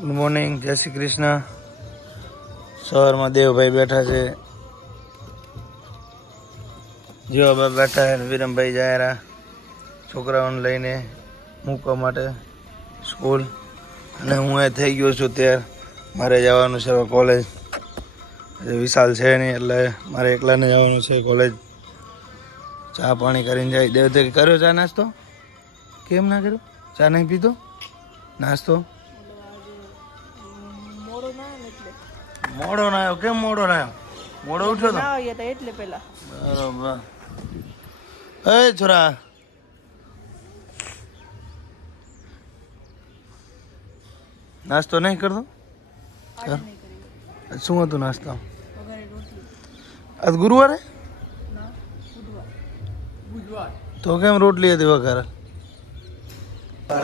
Good morning, જય શ્રી કૃષ્ણ. સવારમાં દેવભાઈ બેઠા છે, જીવાભાઈ બેઠા છે, વિરમભાઈ જાય છોકરાઓને લઈને મૂકવા માટે સ્કૂલ. અને હું એ થઈ ગયો છું ત્યારે મારે જવાનું છે કોલેજ. વિશાલ છે નહીં એટલે મારે એકલાને જવાનું છે કોલેજ. ચા પાણી કરીને જાય. દેવતે કર્યો ચા નાસ્તો? કેમ ના કર્યો? ચા નહીં પીધો? નાસ્તો મોડો ના આવ્યો. કેમ મોડો ના આવ્યો? મોડો ઉઠ્યો તો એટલે પેલા. બરોબર. એ છોરા, નાસ્તો નહીં કરતો? શું હતું નાસ્તો? આજ ગુરુવારે તો કેમ રોટલી હતી વઘારે?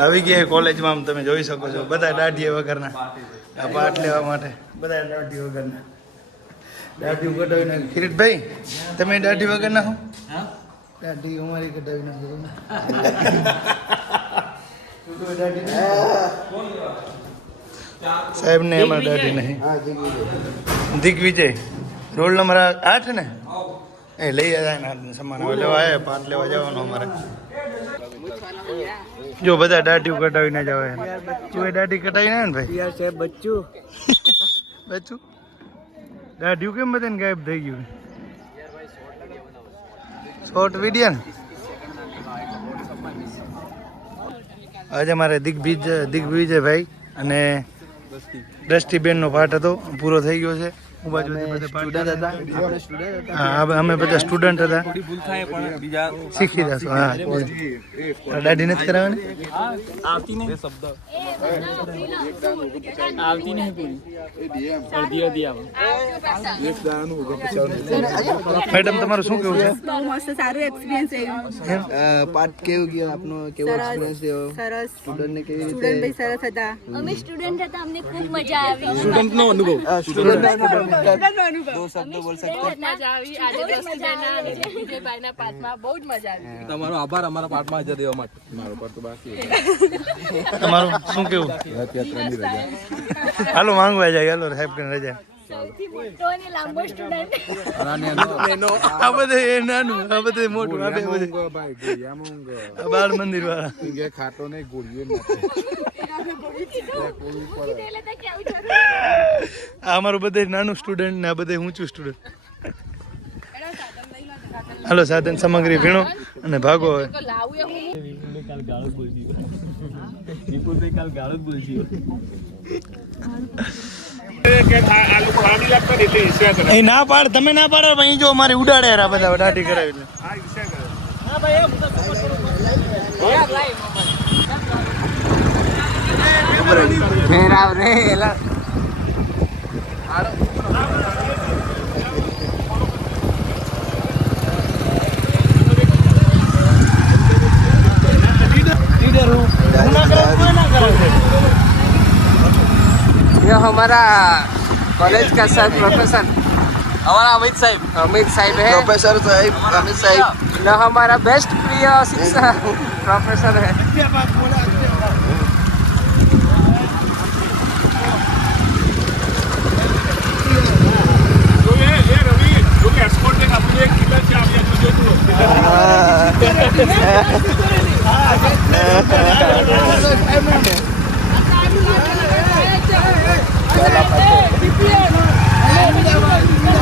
આવી ગયા કોલેજમાં તમે જોઈ શકો છો. બધા દાઢી વગરના આ પાઠ લેવા માટે બધા દાઢી વગરના. દાઢી કટાવી નાખી. કિરીટભાઈ તમે દાઢી વગર નાખો? દાઢી અમારી કટાવી નાખો. સાહેબ ને એમાં દાઢી નહીં. દિગ્વિજય રોલ નંબર 8 ને એ લઈ જાય ને સમાન લેવા આવે. પાઠ લેવા જવાનો અમારે. જો બધા દાઢી કટાવીને જ આવે. તું એ દાઢી કટાવી ને ભાઈ? બચ્ચું બચ્ચું દાઢી કેમ બધાને ગાયબ થઈ ગયું? શોર્ટ વિડીયો ને આજે મારે દિગ્વિજયભાઈ અને દ્રષ્ટિબેન નો પાઠ હતો, પૂરો થઈ ગયો છે. અમે બધા સ્ટુડન્ટ હતા. શીખી જશો. હા, દાઢી નથી કરાવવાની? મેડમ તમારું શું કેવું છે? સારું એક્સપિરિયન્સ રહ્યું. પાઠ કેવું ગયો આપનો? કેવો એક્સપિરિયન્સ રહ્યો? સરસ. સ્ટુડન્ટ ને કેવી રીતે? સ્ટુડન્ટ ભાઈ સરસ હતા. અમે સ્ટુડન્ટ હતા, અમને ખૂબ મજા આવી. સ્ટુડન્ટ નો અનુભવ. સ્ટુડન્ટ અનુભવ. दो शब्द बोल सकते हो? મજા આવી. આજે દોસ્તીના અને વિજયભાઈના પાઠમાં બહુ જ મજા આવી. તમારો આભાર અમારા પાઠમાં હાજર રહેવા માટે. મારો પાઠ તો બાકી છે. તમારું શું કેવું? રથયાત્રાની રજા. હાલો માંગવા જાય. હાલો સાહેબ કે રજા. સૌથી મોટો અને લાંબો સ્ટુડન્ટ. આ બધે એ નાનું, આ બધે મોટું. આ બે બધે ભાઈ ગોળિયામાં ઊંઘ. બાળ મંદિર વાળા. ઊંઘે ખાતો નહીં, ગોળીઓ નાખે. એટલે તો કેવું જરૂર. આ અમારું બધે નાનું સ્ટુડન્ટ ને આ બધે ઊંચું સ્ટુડન્ટ. હાલો સાધન સામગ્રી ભીણો અને ભાગો હવે. તો લાવું એવું એ ના પાડ, તમે ના પાડો પણ ઈ જો અમારે ઉડાડે યાર આ બધા દાઢી કરાવી એટલે. ફેરાવ રે એલા. ये हमारा कॉलेज का सर प्रोफेसर हमारा अमित साहब है. प्रोफेसर साहब अमित साहब न हमारा बेस्ट प्रिय शिक्षक प्रोफेसर है.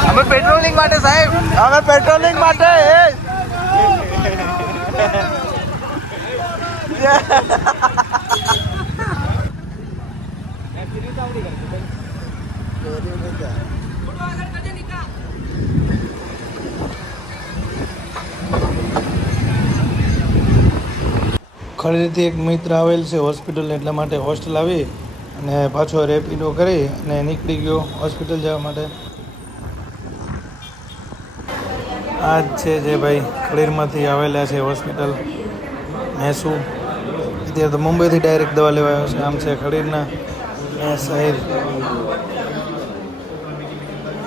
અમે પેટ્રોલિંગ માટે સાહેબ, અમે પેટ્રોલિંગ માટે. ખડીથી એક મિત્ર આવેલ છે હોસ્પિટલ, એટલા માટે હોસ્ટેલ આવી અને પાછો રેપિડો કરી અને નીકળી ગયો હોસ્પિટલ જવા માટે. આ જ છે જે ભાઈ ખડીરમાંથી આવેલા છે હોસ્પિટલ મહેસૂ. અત્યારે તો મુંબઈથી ડાયરેક્ટ દવા લેવા આવ્યો છે. આમ છે ખડીરના શહેર.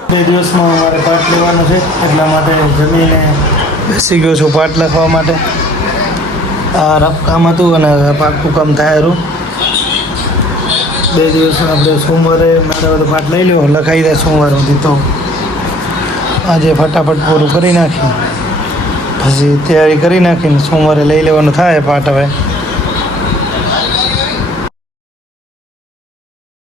2 દિવસમાં અમારે પાઠ લેવાનો છે, એટલા માટે જમીને બેસી ગયો છું પાઠ લખવા માટે. આ રફ કામ હતું અને પાકું કામ થાય. 2 દિવસ આપણે સોમવારે મારા બધો પાઠ લઈ લ્યો લખાઈ જાય સોમવાર સુધી તો આજે ફટાફટ પૂરું કરી નાખી પછી તૈયારી કરી નાખીને સોમવારે લઈ લેવાનું થાય પાઠ હવે